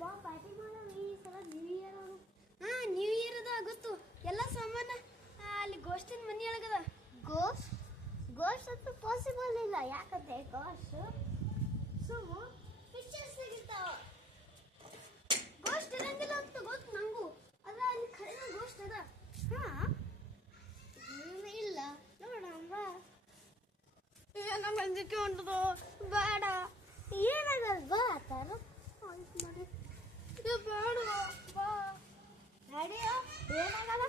ಬಾ ಪಾರ್ಟಿ ಮಾಡೋಣ ಈ ಸಲ ನ್ಯೂ ಇಯರ್. ನ್ಯೂ ಇಯರ್ ಅದ ಗೊತ್ತು. ಎಲ್ಲ ಸಾಮಾನ ಅಲ್ಲಿ ಗೋಷ್ಠಿನ ಮನಿ ಒಳಗದ. ಗೋಸ್ಟ್ ಅಂತೂ ಪಾಸಿಬಲ್ ಇಲ್ಲ. ಯಾಕಂದ್ರೆ ಗೋಸ್ಟ್ ಸುಮ್ಮು ಪಿಕ್ಚರ್ಸ್ ಸಿಗ್ತಾವ. ಗೋಷ್ಠ ಇರಂಗಿಲ್ಲ ಅಂತ ಗೊತ್ತು ನಂಗೂ. ಅದ ಅಲ್ಲಿ ಖರೇನ ಗೋಷ್ಠ ಅದ. ಇಲ್ಲ ನೋಡೋಣ ಬಾ. ನಮ್ಮ ಅಂಜಿಕೆ ಉಂಟದು ಬೇಡ. ಏನಾಗಲ್ಲ ಬಾ ತಾರ ಮಾಡಿ ಬೇಡ ಬಾ ನಡಿಯೋ ಏನಾಗಲ್ಲ.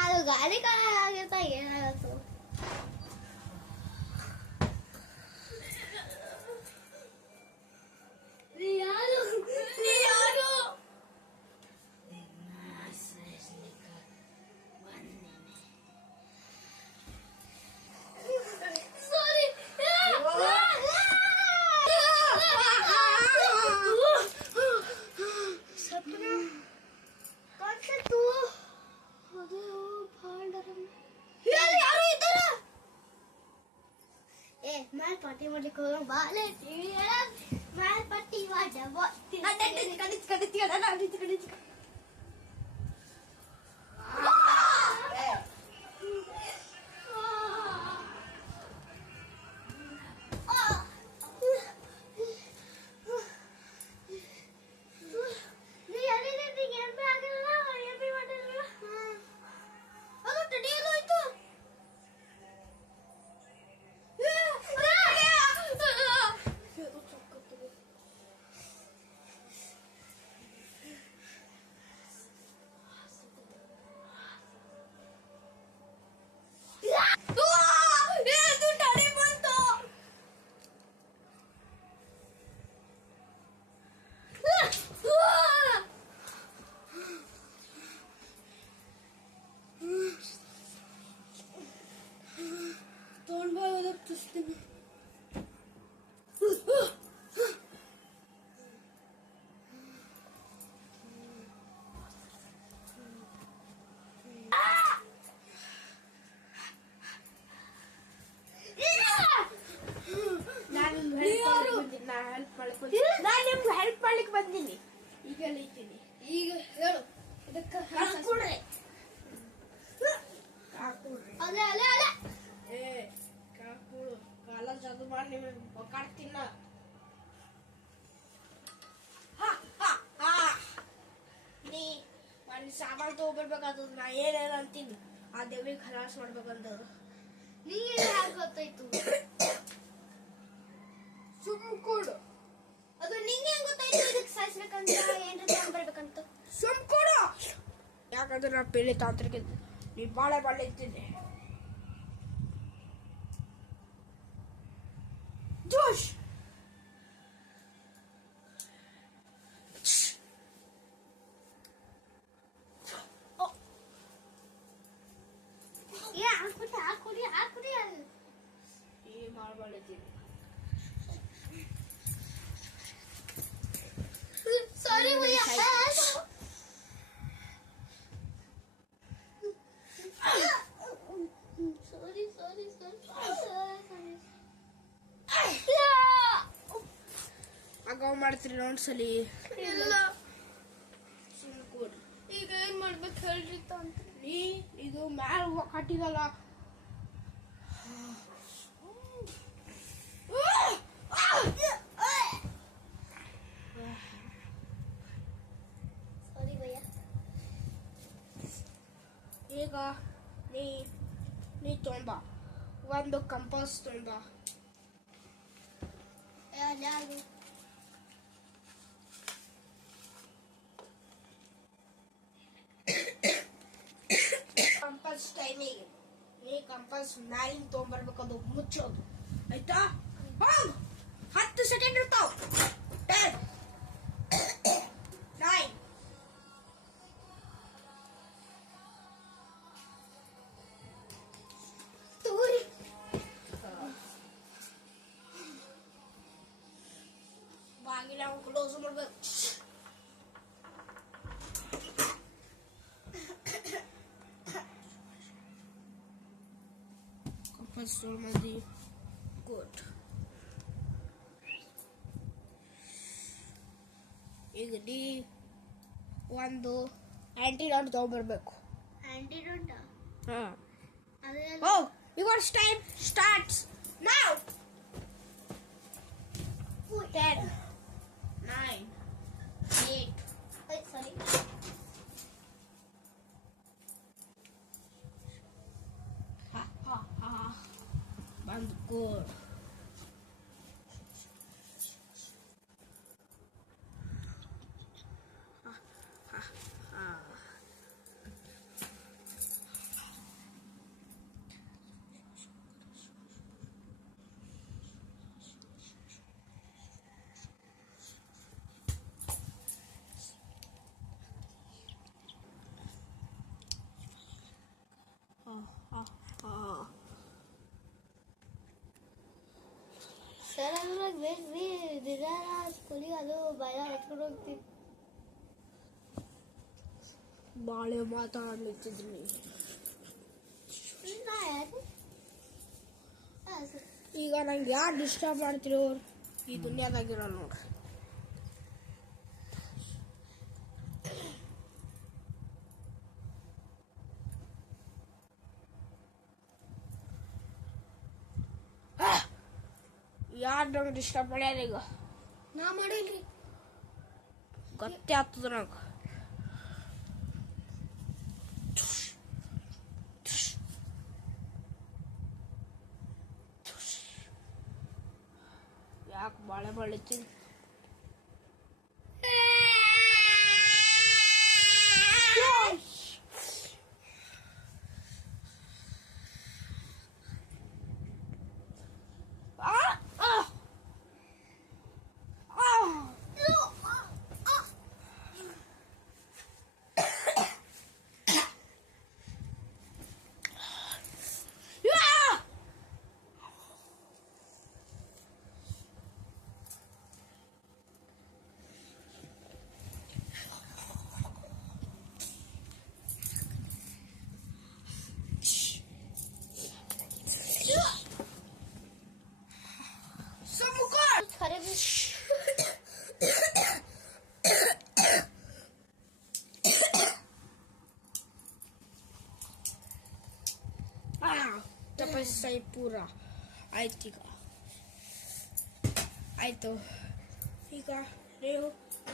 ಅದು ಗಾಳಿ ಆಗಿರ್ತಾ ಏನಾಗತ್ತು. ಮ್ಯಾಲ್ ಪಾರ್ಟಿ ಮಾಡ್ಲಿಕ್ಕೆ ಹೋಗೋಣ ಬಾಲೆ ಮ್ಯಾಲ್ ಪಾರ್ಟಿ ಹೆಲ್ಪ್ ಮಾಡ್ಲಿಕ್ಕೆ ಬಂದೀನಿ. ಈಗ ಹೇಳ್ತೀನಿ. ಈಗ ಹೇಳು ಇದಕ್ಕೆ ಕಾಲ ಜಾದು ಮಾಡಿ ನಿಮಗೆ ಕಾಡ್ತೀನ. ನೀ ಮನೆ ಸಾಮಾನು ತಗೋಬರ್ಬೇಕಾದ ನಾ ಏನೇನು ಅಂತೀನಿ ಆ ದೇವಿಗೆ ಖಲಾಸ್ ಮಾಡ್ಬೇಕಂತ ನೀ ಯಾರು ಗೊತ್ತಾಯ್ತು. ಸುಮ್ ಕೊಡು. ಅದು ನಿಂಗೆ ಹೆಂಗ್ ಗೊತ್ತಾಯ್ತು ಇದಕ್ಕೆ ಸಾಯಿಸ್ಬೇಕಂತ ಏನ್ರ ತಗೊಂಡ್ಬರ್ಬೇಕಂತ? ಸುಮ್ ಕೊಡು. ಯಾಕಂದ್ರೆ ನಾ ಪೇಳೆ ತಾಂತ್ರಿಕ ನೀ ಬಾಳೆ ಇದ್ದೀನಿ. ಜೋಶ್ ಹಾಕುಡಿ ಈ ಮಾಡಬಾಳಿದ್ದೀನಿ. ಸಾರಿ ಅಗಾವ್ ಮಾಡ್ತೀರಿ ಒಂದ್ಸಲಿ. ಇಲ್ಲ ಈಗ ಏನ್ ಮಾಡ್ಬೇಕು ಹೇಳ್ರಿ ಅಂತ. ನೀ ಇದು ಮ್ಯಾಲ ಕಟ್ಟಿದಲ್ಲ, ಸಾರಿ ಭಯ್ಯ. ಈಗ ನೀ ತೊಂಬ ಒಂದು ಕಂಪಾಸ್ ತೊಂಬ. ಯಾರು ಕಂಪಾಸ್ ಟೈಮಿಗೆ ನೀ ಕಂಪಾಸ್ ಮ್ಯಾಲಿನ ತೊಗೊಂಬರ್ಬೇಕು, ಅದು ಮುಚ್ಚೋದು ಆಯ್ತಾ? ಹೋಗ್ 10 ಸೆಕೆಂಡ್ ಇರ್ತಾವ. 10 9 ತೂರಿ ಬಾಗಿಲ ಕ್ಲೋಸ್ ಮಾಡ್ಬೇಕು. ಕಂಪಾಸ್ ತೊಗೊಂಬಂದಿ, ಗುಡ್. ಈಗ ನೀ ಒಂದು ಆಂಟಿಡಾಟ್ ತಗೊಂಡ್ಬರ್ಬೇಕು. ಆಂಟಿಡೋಂಟ ಹಾಂ. ಅದೆಲ್ಲ Oh, your time starts now. 10 9 8 ಸಾರಿ ಬಂದು good. ಸರ್ ಅದ್ರಾಗ ಬೇಡ್ರಿ ದಿನ ಸ್ಕೂಲಿಗೆ ಅದು ಭಯ ಹಚ್ಕೊಂಡು ಹೋಗ್ತೀವಿ. ಬಾಳೆ ಮಾತಾಡ್ಲಿಕ್ತಿದ್ರಿ. ನಾ ಯಾರು ಸರ್ ಈಗ ನಂಗೆ ಯಾರು ಡಿಸ್ಟರ್ಬ್ ಮಾಡ್ತಿರೋ ಈ ದುನಿಯಾದಾಗಿರಲ್ಲ ನೋಡ್ರಿ. ಯಾರು ನಂಗೆ ಡಿಸ್ಟರ್ಬ್ ಮಾಡ್ಯಾರ ಈಗ? ನಾ ಮಾಡಿಲ್ರಿ. ಗೊತ್ತೇ ಆಗ್ತದ ನಂಗೆ. ಯಾಕೆ ಬಾಳೆ ಬಳಿತೀನಿ? ಖರೆ ಬಿ ತಪಸ್ಸೈ ಪೂರ ಆಯ್ತು. ಆಯ್ತು. ಈಗ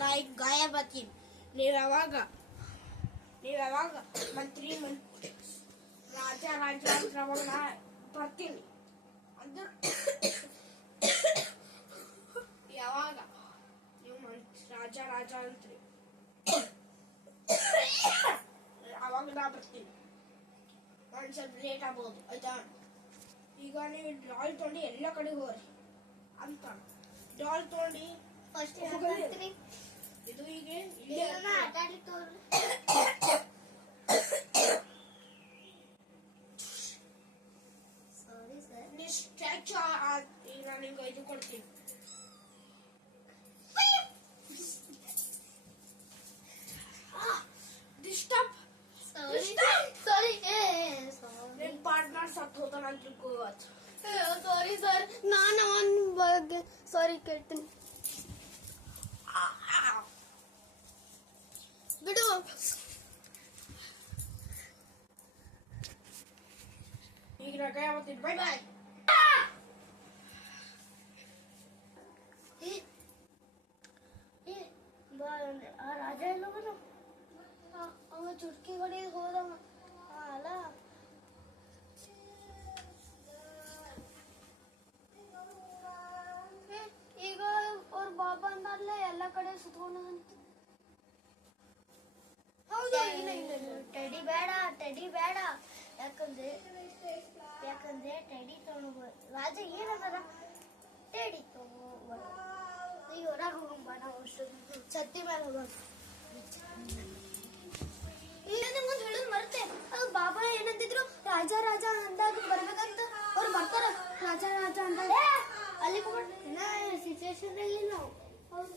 ನಾ ಈಗ ಗಾಯ ಬರ್ತೀನಿ. ನೀವು ಯಾವಾಗ ಮಂತ್ರಿ ರಾಜ ಅಂತ ಅವಾಗ ನಾ ಬರ್ತೀನಿ. ಅಂದ್ರೆ ಯಾವಾಗ ನೀವು ರಾಜ ಅಂತ್ರಿ ಅವಾಗ ನಾ ಬರ್ತೀನಿ. ಒಂದು ಸ್ವಲ್ಪ ಲೇಟ್ ಆಗ್ಬೋದು ಆಯ್ತಾ? ಈಗ ನೀವು ಡಾಲ್ ತೊಗೊಂಡು ಎಲ್ಲ ಕಡೆ ಹೋಗ್ರಿ ಅಂತ. ಡಾಲ್ ತೊಗೊಂಡು ಫಸ್ಟ್ ಇದು ಈಗ ಆಟ ಆಡ್ಲಿಕ್ಕೆ ಹೋಗ್ರಿ. Sorry sir. ನೀ ಸ್ಟ್ಯಾಚು ಈಗ ನಾನು ನಿಮ್ಗೆ ಇದು ಕೊಡ್ತೀನಿ. ಡಿಸ್ಟರ್ಬ್ ಸಾರಿ ನಿನ್ ಪಾರ್ಟ್ನರ್ ಸತ್ತು ಹೋತಾನ ಅಂತ ತಿಳ್ಕೋವತ್ತು. ಸಾರಿ ಸರ್, ನಾನು ಅವನ ಬಗ್ಗೆ ಸಾರಿ ಕೇಳ್ತೀನಿ. ಕೈ ಬರ್ತೀನಿ ಬೈ ಬಾಯ್. ಆ ರಾಜ ಎಲ್ಲ ಅವ ಚುಟ್ಕಿ ಹೊಡಿ ಹೋದವ ಅಲ್ಲ ಈಗ ಅವ್ರ ಬಾಬಾ ಅಂದಾರ್ಲೆ ಎಲ್ಲ ಕಡೆ ಸುತ್ಕೊಂಡು ಹೌದಾ? ಇಲ್ಲ ಟೆಡಿ ಬೇಡ ಯಾಕಂದ್ರೆ ಟೆಡಿ ತಗೊಂಡು ರಾಜ ಏನಂದಾರ ಟೆಡಿ ತಗೊಂಡು ಈಗ ಹೊರಗೆ ಹೋಗೋಣ ಛತ್ತಿ ಮೇಲೆ ಹೋಗೋಣ. ಮುಂದೆ ಹೇಳೋದು ಮರ್ತೆ ಅದು ಬಾಬಾ ಏನಂತಿದ್ರು ರಾಜ ಅಂದಾಗ ಬರ್ಬೇಕಂತ ಅವ್ರು ಬರ್ತಾರ ರಾಜ ಅಂದಾಗ ಅಲ್ಲಿ ಸಿಚುವೇಶನ್ ಅಲ್ಲಿ ನಾವು ನೋಡು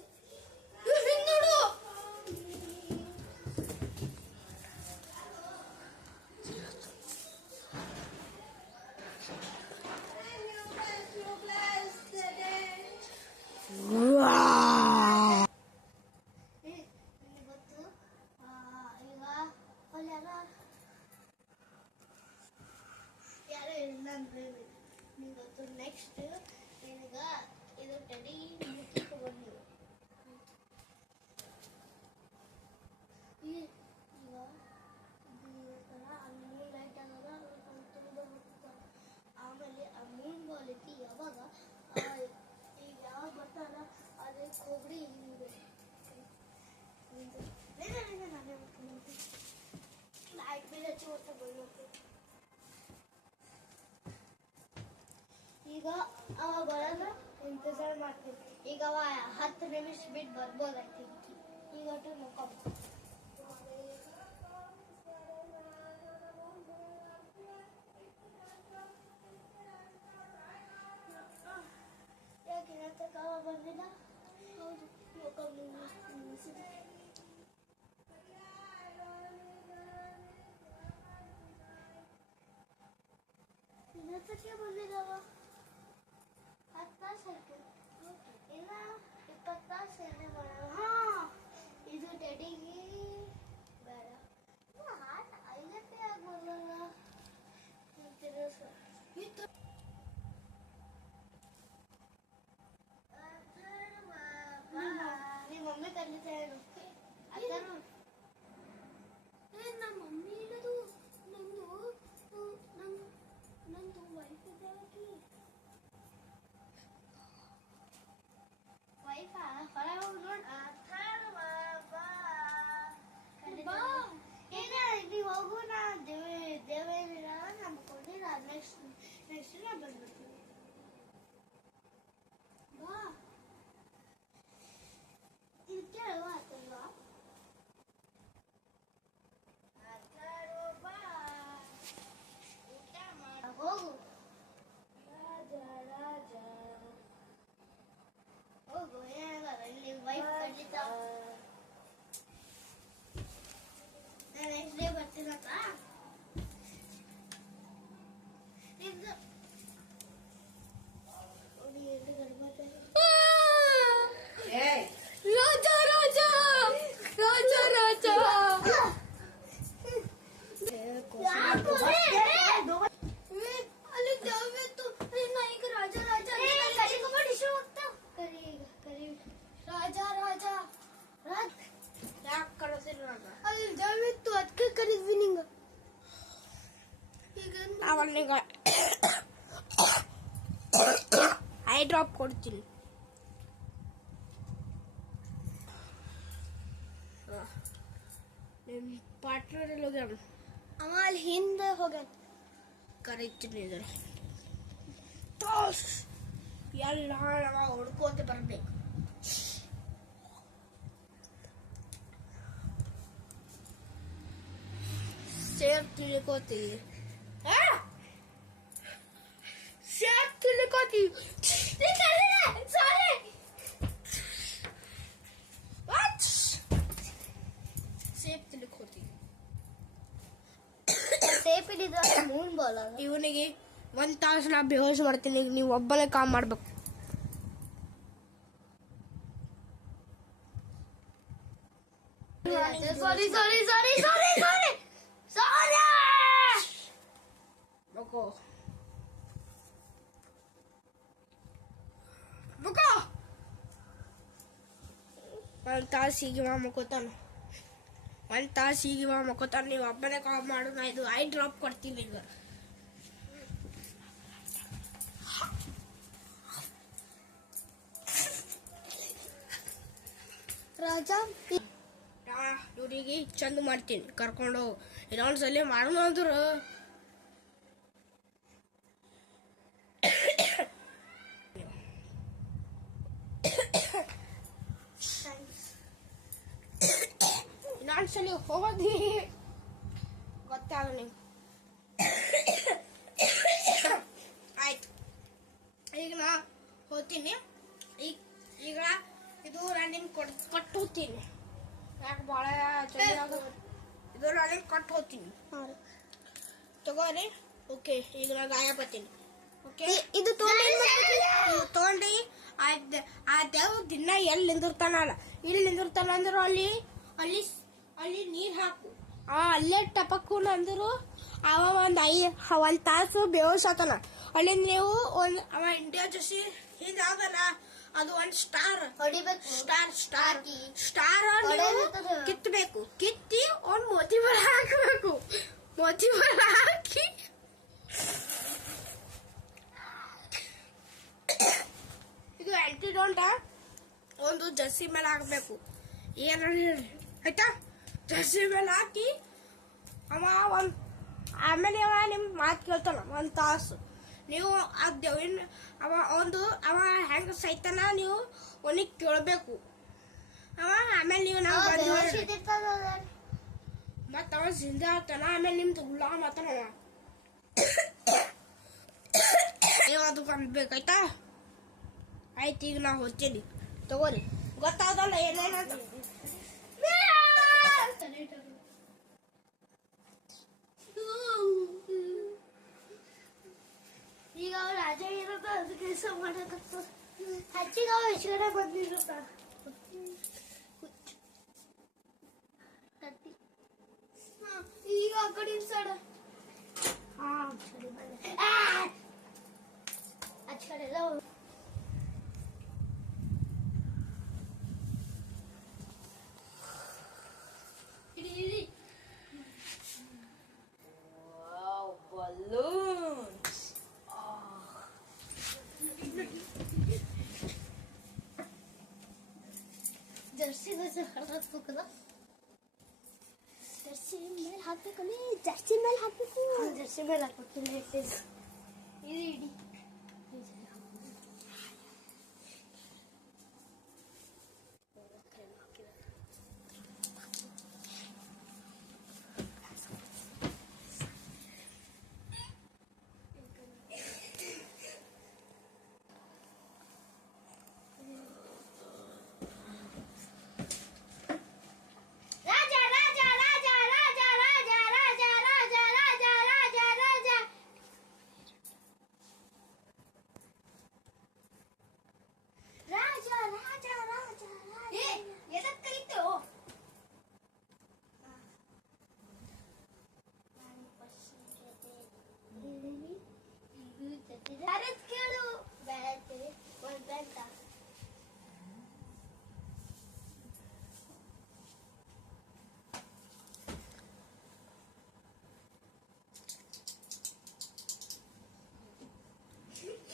ನೆಕ್ಸ್ಟ್ ಈಗ ಇದು ಟೆಡಿ ಮುಟ್ಟಿಗೆ ಬಂದು ಈಗ ಅಲ್ಲಿ ಮೂನ್ ಲೈಟ್ ಆಗೋದ ಆಮೇಲೆ ಆ ಮೂನ್ ಬಾಲ್ ಐತಿ ಯಾವಾಗ ಈಗ ಯಾವಾಗ ಬರ್ತಾರ ಅದೇ ಕೊಬ್ಬರಿ ಹಿಂಗೆ ನಾನೇ ಮಾಡ್ಕೊಂಡು ಲೈಟ್ ಮೇಲೆ ಹಚ್ಚಿ ಹೊತ್ತ ಬರಬೇಕು. ಈಗ ಅವ ಬರೋದು ಇಂತಜಾರ್ ಮಾಡ್ತೀವಿ. ಈಗ ಅವ 10 ನಿಮಿಷ ಬಿಟ್ಟು ಬರ್ಬೋದಾಯ್ತು. ಈಗ ಒಟ್ಟು ನೋಡ್ಕೊಬೇಕು. ಯಾಕೆ ತಕ್ಕ ಅವ ಬಂದಿಲ್ಲ? ಹೌದು ನಿಲ್ಲಿಸಿದೆ. ಇನ್ನೊಂದ್ಸತಿ ಬಂದಿದ್ದಾವ 10 ತಾಸು ಆಯ್ತು. ಇನ್ನ 20 ತಾಸು ಎಣ್ಣೆ ಮಾಡೋಣ. ಇದು ಟೆಡಿಗೆ ಬೇಡ 5 ಆಗ್ಬೋದಲ್ಲ. ನಿಮ್ಮ ಮಮ್ಮಿ ಕಲಿತಾ ಏನು ನಮ್ಮ ಮಮ್ಮಿ ಇಲ್ಲದು ನಂದು ವೈಫ್ ಇದ್ದಾಕಿ ವೈಫ ಹೊರಗೆ ಹೋಗಿ ನೋಡ್ ಈಗ ನೀವು ಹೋಗು ನಾ ದೇವೇನಿಲ್ಲ ನಂಬ್ಕೊಂಡಿಲ್ಲ ನೆಕ್ಸ್ಟ್ ನಾ ಬಂದ್ಬಿಡ್ತೀನಿ. ಬಾ ಇದು ಕೇಳುವ ಆತಲ್ವಾ ಹೋಗು ರಾಜ ಹೋಗು ಏನಾಗಲ್ಲ. ಇಲ್ಲಿ ವೈಫ್ ಖಂಡಿತ ನಾನು ನೆಕ್ಸ್ಟ್ ಡೇ ಬರ್ತೀನಪ್ಪ. ನಿಮ್ದು ಅಲ್ಲಿ ದೆವ್ವಿತ್ತು. ಈಗ ರಾಜ ಯಾಕೆ ಕಳಿಸಿಲ್ಲ ನಾನು? ಅಲ್ಲಿ ದೆವ್ವಿತ್ತು ಅದಕ್ಕೆ ಕರೀದ್ವಿ ನಿಂಗ. ಈಗ ಅವನಿಗ ಐ ಡ್ರಾಪ್ ಕೊಡ್ತೀನಿ. ನಿಮ್ಮ ಪಾರ್ಟ್ನರ್ ಎಲ್ಲ ಹೋಗ್ಯಾನ. ಅವ ಅಲ್ಲಿ ಹಿಂದೆ ಹೋಗ್ಯಾನ. ಕರೀತೀನಿ ಇದ್ರೆ ಎಲ್ಲ ಹುಡ್ಕೋತ ಬರ್ಬೇಕು. ಸೇರ್ ತಿಳ್ಕೋತೀವಿ ಸೇಫ್ ಹಿಡಿದ ಮೂನ್ ಬಾಲ್ ಇವನಿಗೆ 1 ತಾಸು ನಾ ಬೇಹೋಶ್ ಮಾಡ್ತೀನಿ. ನೀವು ಒಬ್ಬನೇ ಕಾಮ್ ಮಾಡ್ಬೇಕು. ಸಾರಿ ಮಗು ತಾಸು ಈಗ ಮಕ್ಕೋತಾನ, 1 ತಾಸು ಈಗ ಮಕ್ಕೋತಾನ. ನೀವು ಒಬ್ಬನೇ ಕಾಲ್ ಮಾಡು, ನಾ ಇದು ಐ ಡ್ರಾಪ್ ಕೊಡ್ತೀನಿ ಈಗ. ರಾಜ ಇವ್ರಿಗೆ ಚಂದ ಮಾಡ್ತೀನಿ ಕರ್ಕೊಂಡು. ಇನ್ನೊಂದ್ಸಲಿ ಮಾಡೋಣ ಅಂದ್ರು ಇನ್ನೊಂದ್ಸಲಿ ಹೋಗೋದಿ ಗೊತ್ತಾಗ ನೀವು. ಆಯ್ತು, ಈಗ ನಾ ಹೋಗ್ತೀನಿ. ಈಗ ಇದು ನಾನು ನಿಮ್ಗೆ ಕೊಟ್ಟು ಹೋಗ್ತೀನಿ. ಯಾಕೆ ಭಾಳ ಇದು ನಾನು ನಿಮ್ಗೆ ಕೊಟ್ಟು ಹೋಗ್ತೀನಿ, ತಗೋರಿ. ಓಕೆ, ಈಗ ನಾನು ಗಾಯ ಬರ್ತೀನಿ. ಓಕೆ, ಇದು ತೊಗೊಂಡು ಆ ದೇವ್ ದಿನ ಎಲ್ಲಿ ನಿಂದಿರ್ತಾನಲ್ಲ, ಇಲ್ಲಿ ನಿಂದಿರ್ತಾನ ಅಂದ್ರು ಅಲ್ಲಿ ಅಲ್ಲಿ ಅಲ್ಲಿ ನೀರು ಹಾಕು. ಅಲ್ಲೇ ಟಪಕ್ಕು ಅಂದರು ಅವ ಒಂದು ತಾಸು ಬೇವಸಾತನ. ಅಲ್ಲಿ ನೀವು ಅವ ಇಂಡಿಯಾ ಜೊತೆ ಹಿಂದಾಗಲ್ಲ, ಅದು ಒಂದು ಸ್ಟಾರ್ ಹೊಡಿಬೇಕು. ಸ್ಟಾರ್ ಕಿತ್ತಬೇಕು. ಕಿತ್ತಿ ಒಂದು ಮೋತಿ ಬರ ಹಾಕಬೇಕು. ಮೋತಿ ಬರ ಹಾಕಿ ಇದು ಆಂಟಿಡೋಂಟ ಒಂದು ಜರ್ಸಿ ಮೇಲೆ ಹಾಕಬೇಕು. ಏನು ಹೇಳಿ ಆಯ್ತಾ? ಜರ್ಸಿ ಮೇಲೆ ಹಾಕಿ ಆಮೇಲೆ ಅವ ನಿಮ್ಮ ಮಾತು ಕೇಳ್ತಾನ 1 ತಾಸು. ನೀವು ಆ ದೇವಿನ ಅವ ಹೆಂಗೆ ಸೈತಾನ ನೀವು ಅವನಿಗೆ ಕೇಳಬೇಕು. ಆಮೇಲೆ ನೀವು ನಾವು ಮತ್ತು ಅವ ಜಿಂದ ಆಗ್ತಾನ. ಆಮೇಲೆ ನಿಮ್ದು ಹುಳ ಮಾತಾನ ನೀವು ಅದು ಬಂದ್ಬೇಕಾಯ್ತಾ? ಆಯ್ತು, ಈಗ ನಾ ಹೋಗ್ತೀನಿ, ತಗೋರಿ. ಗೊತ್ತಾಗಲ್ಲ ಏನೇನಂತ. ಈಗ ಅವ್ರು ರಾಜ ಇರೋದು ಅದು ಕೆಲಸ ಮಾಡಕತ್ತ. ಹಚ್ಚಿಗೆ ಅವ ಎಷ್ಕಡೆ ಬಂದಿರುತ್ತ. ಈಗ ಆ ಕಡೆ ಸೈಡ್ ಆಚ ಕಡೆ ಎಲ್ಲ ಇಡಿ. balloons. ಜರ್ಸಿ ಹಾಕಬೇಕಲ್ಲ. ಜರ್ಸಿ ಮೇಲೆ ಹಾಕ್ಬೇಕಲ್ಲಿ. ಜರ್ಸಿ ಮೇಲೆ ಹಾಕಬೇಕು. ಜರ್ಸಿ ಮೇಲೆ ಹಾಕ್ಬೇಕು. ಇದು ಇಡಿ.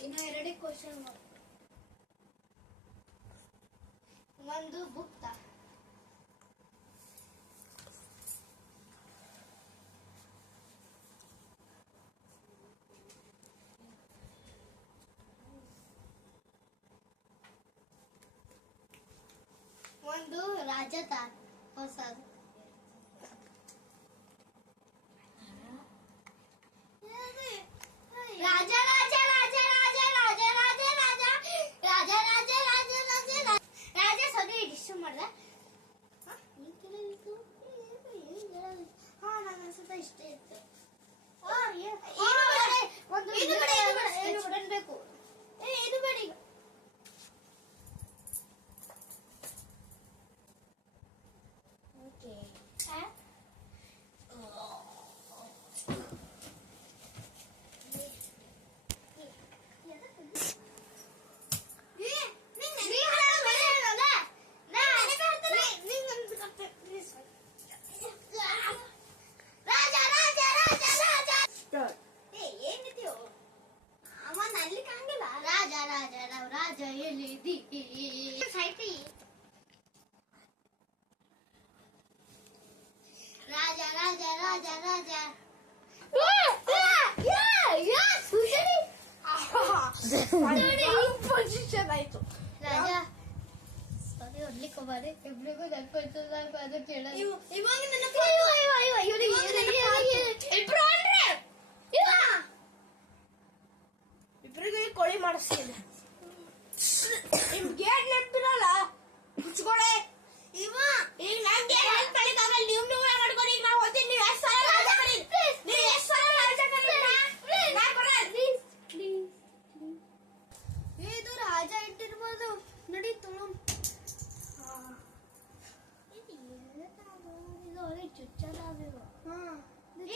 ಇನ್ನು 2 ಕ್ವಶನ್. ಒಂದು ಬುಕ್ ಒಂದು ರಾಜತ ಹೊಸದು. ರಾಜ ರಾಜ ರಾಜ ರಾಜ ರಾಜ ರಾಜ ರಾಜ ರಾಜ ರಾಜ ರಾಜ ರಾಜ ರಾಜ ಸರಿ ಡಿಸ್ಟು ಮಾಡ್ದೆ. ನನ್ನ ಅನ್ಸುತ್ತ ಇಷ್ಟೇ ಇತ್ತು. ಒಂದು ಬೇಕು. ಇದು ಬೇಡ. ಈಗ ಓಕೆ, ನಿಶ್ಚಯವಾಯ್ತು. ರಾಜ ಸಾರಿ ಹೊಡ್ಲಿಕ್ಕೆ ಬಾರೆ ಇಬ್ರಿಗೂ ನಡ್ಕೊಳ್ತದ ಅದು ಕೇಳ ಇವಾಗ ನನ್ನ ಇಬ್ರು ಅಲ್ರಿ ಇಬ್ರಿಗೆ ಕೋಳಿ ಮಾಡಿಸ್ತೀನಿ. ನಿಮ್ ಗೇಟ್ ನೆನಪಿರಲ್ಲ ಮುಚ್ಕೊಳೆ. ಈಗ ನಂಗೆ ಹೆಲ್ಪ್ ಕಲಿತಾಗಲ್ಲ. ನೀವು ಮಾಡ್ಕೊಡಿ. ಈಗ ನಾವು ಹೋಗ್ತೀನಿ. ನೀವು ಎಷ್ಟು ಸಲ ರಾಜ ಕರೀರಿ. ನೀವು ಎಷ್ಟು ಸಲ ರಾಜ ಕರೀರಿ. ನಾ ಬರಲ್ಲ. ಇದು ರಾಜ ಇಟ್ಟಿರ್ಬೋದು ನಡಿ ತುಳು ಇದು ಅವ್ರಿಗೆ ಚುಚ್ಚಲಾಗಿರೋ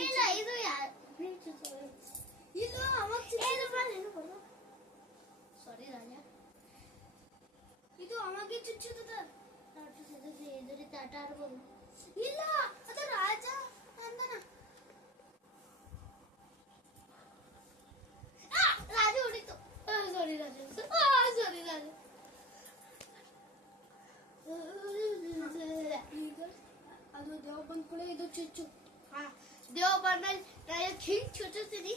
ಇಲ್ಲ ಇದು ಇದು ಅವಾಗ ಸಾರಿ ರಾಜ ಇದು ಅವಾಗೆ ಚುಚ್ಚುತ್ತದ ಇದೇ ರೀತಿ ಆಟ ಆಡ್ಬೋದು. ಇಲ್ಲ ಅದು ರಾಜ ಅಂದನ ರಾಜ ಹೊಡಿತು. ಸಾರಿ ರಾಜ ಸಾರಿ ರಾಜ ಈಗ ಅದು ದೇವ್ ಬಂದ ಕೂಡ ಇದು ಚುಚ್ಚು ದೇವ್ ಬಂದ್ಮೇಲೆ ರಾಜ ಹಿಂಗ್ ಚುಚ್ಚುತ್ತೀನಿ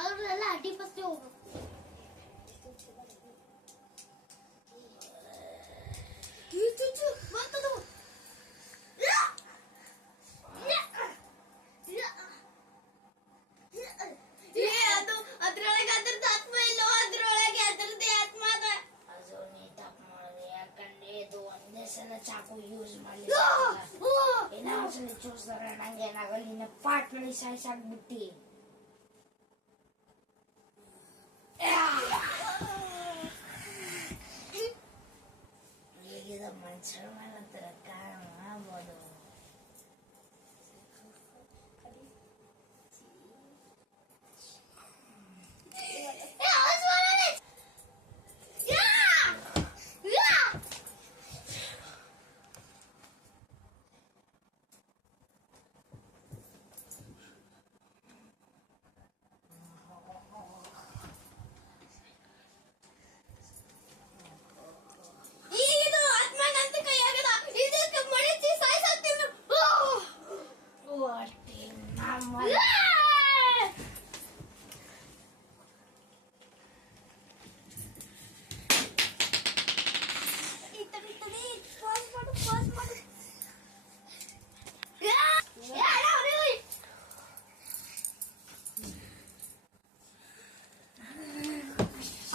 ಅವ್ರನ್ನೆಲ್ಲ ಅಡ್ಡಿ ಪಸ್ತಿ ಹೋಗ್ಬೇಕು. ಚುಚ್ಚು ಬಂತದು ಅದು ಅದ್ರೊಳಗೆ ಅದ್ರದ್ದು ಆತ್ಮ ಇಲ್ಲ ಅದ್ರೊಳಗೆ ಅದ್ರದ್ದೇ ಆತ್ಮ ಅದ. ಅದು ನೀಟಾಗಿ ಮಾಡಿದೆ. ಯಾಕಂದ್ರೆ ಇದು ಒಂದೇ ಸಲ ಚಾಕು ಯೂಸ್ ಮಾಡಿ ಇನ್ನೊಂದ್ಸಲ ಚೂಸ್ತಾರೆ ನಂಗೆ ಏನಾಗಲ್ಲ. ನಿನ್ನ ಪಾಟ್ ಮಾಡಿ ಸಾಯ್ಸಾಕ್ಬಿಟ್ಟಿ. ಈಗಿದ ಮನುಷ್ಯರ ಮೇಲೆ ಕಾರಣ ಆಗ್ಬೋದು.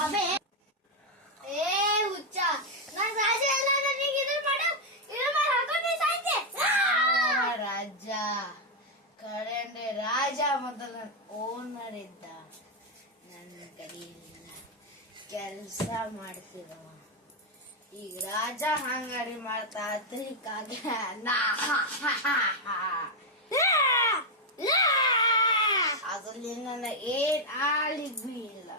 ಅಬೇ ಏ ಹುಚ್ಚ ನಾನು ರಾಜ ಎಲ್ಲ ನನಗೆ ಇದು ಮಾಡು ಇದು ಮಾಡಿ ಹಾಕೊಂಡು ಸಾಯ್ತೆ. ರಾಜ ಕರೆಂಡೆ ರಾಜ ಮೊದಲ ಓನರ್ ಇದ್ದ. ನನ್ನ ಕಡೆಯಿಂದ ಕೆಲಸ ಮಾಡ್ತಿರೋ ಈಗ ರಾಜ ಹಂಗಾರಿ ಮಾಡ್ತಾ ಅದ್ರಿಕಾಗ ಅದ್ರಲ್ಲಿ ನನ್ನ ಏನ್ ಆಳಿಗೂ ಇಲ್ಲ.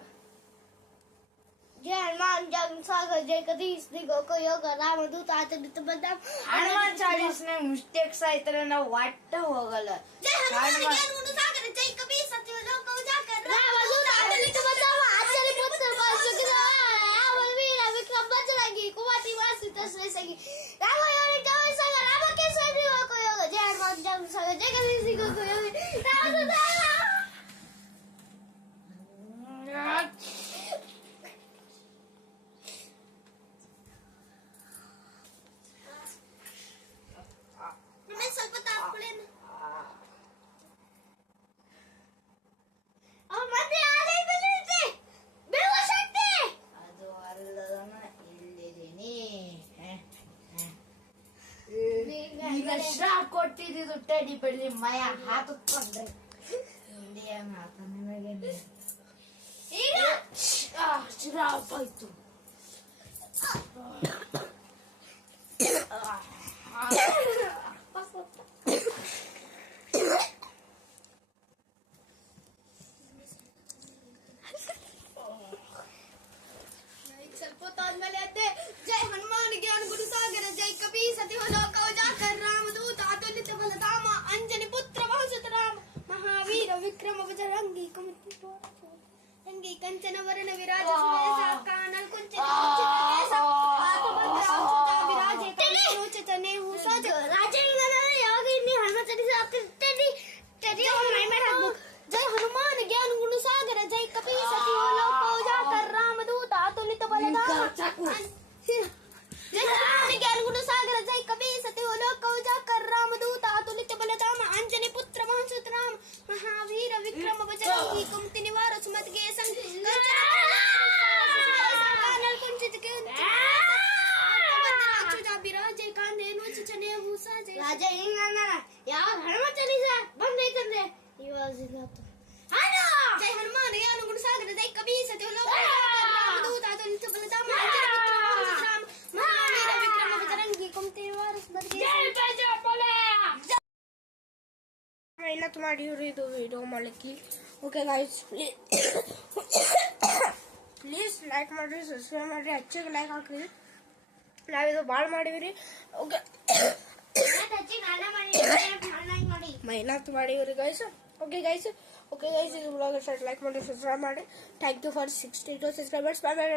जय हनुमान जन सागर जय कदीश दिगो को योग राम दूत आचरित बदाम ಹನುಮಾನ್ ಚಾಲೀಸ್ನ ಮಿಸ್ಟೇಕ್ಸ್ ಆಯ್ತಾರೆ ನಾವು ಒಟ್ಟ ಹೋಗಲ್ಲ. जय हनुमान ज्ञान गुण सागर जय कबीर सत्य लोक उजागर राम दूत आचरित बदाम आचरित पुत्र वासुकी राम वीर विक्रम बजरंगी कुमति वासु तस्मै सगी राम योनि कवि सागर राम के स्वयं दिगो को योग जय हनुमान जन सागर जय कदीश दिगो को योग राम दूत ಸ್ವಲ್ಪ ತಾಪ್ಕೊಳ್ಳೇನು ಮತ್ತೆ ಯಾರೇ ಬಂದಿರುತ್ತೆ ಬೇವಶಕ್ತಿ ಅದು ಅಲ್ಲದನ ಇಲ್ಲಿದ್ದೀನಿ. ಈಗ ಶ್ರಾಪ್ ಕೊಟ್ಟಿದ್ದು ಟೆಡಿ ಬೆಳ್ಳಿ ಮಯ ಹಾಕಿಕೊಂಡ್ರೆ ಇಂಡಿಯಾ ಮಾತ ನಿಮಗೆ ಈಗ ಶ್ರಾಪ್ ಆಯ್ತು. ಸ್ವಲ್ಪ ಹೊತ್ತಾದ್ಮೇಲೆ ಅತ್ತೆ ಜೈ ಹನುಮಾನ್ ಜ್ಞಾನ ಗುರು ಸಾಗರ ಜೈ ಕಬೀರ್ ಸತಿ ಲೋಕ ಉಜಾಗರ ರಾಮದೂತ ಅತುಲಿತ ಬಲಧಾಮ ಅಂಜನಿ ಪುತ್ರ ಬಹುಸುತ ರಾಮ ಮಹಾವೀರ ವಿಕ್ರಮ ಬಜರಂಗಿ ಕುಮತಿ ರಂಗಿ ಕಂಚನ ವರ್ಣ ವಿರಾಜ ಸುರೇಶ ಕಾನಲ್ ಕುಂಚಿತ ವಿರಾಜೆ ಕಂಚೋಚಿತ ನೇಹು ಸಾಜ ರಾಜನಿಗೆ ಯಾವಾಗ ಇನ್ನಿ ಹನುಮಂತನಿಗೆ ಆಗ್ತಿರ್ತೀನಿ जय हनुमान ज्ञान गुण सागर जय कपीस लोक उजागर रामदूत अतुलित बलधाम जय हनुमान ज्ञान गुण सागर जय कपीस तिहु लोक उजागर रामदूत अतुलित बलधाम अंजनी पुत्र महासुत राम महावीर विक्रम बजरंगी कुमति निवार सुमति के संग कानल कुंचित के जय कांदे नुच चने भूसा जय राजा इंगना यार हनुमान चालीसा बंद नहीं कर रहे इवाज इनातो जय हनुमान ज्ञान गुण सागर जय कपीस तिहु लोक उजागर रामदूत अतुलित बलधाम अंजनी पुत्र महासुत राम महावीर विक्रम बजरंगी कुमति निवार सुमति के मेहनत ಮಾಡಿವ್ರಿ ಇದು ವಿಡಿಯೋ ಮಾಡಲಿಕ್ಕೆ ಓಕೆ ಗೈಸ್ ಪ್ಲೀಸ್ ಲೈಕ್ ಮಾಡ್ರಿ ಸಬ್ಸ್ಕ್ರೈಬ್ ಮಾಡ್ರಿ ಹೆಚ್ಚಿಗೆ ಲೈಕ್ ಹಾಕ್ರಿ ನಾವಿದು ಭಾಳ ಮಾಡಿವ್ರಿ ಓಕೆ मेहनत ಮಾಡಿವ್ರಿ ಗೈಸ್ ಓಕೆ ಗೈಸ್ ಇದು ಬ್ಲಾಗ್ ಲೈಕ್ ಮಾಡಿ ಸಬ್ಸ್ಕ್ರೈಬ್ ಮಾಡಿ thank you for 62 subscribers bye bye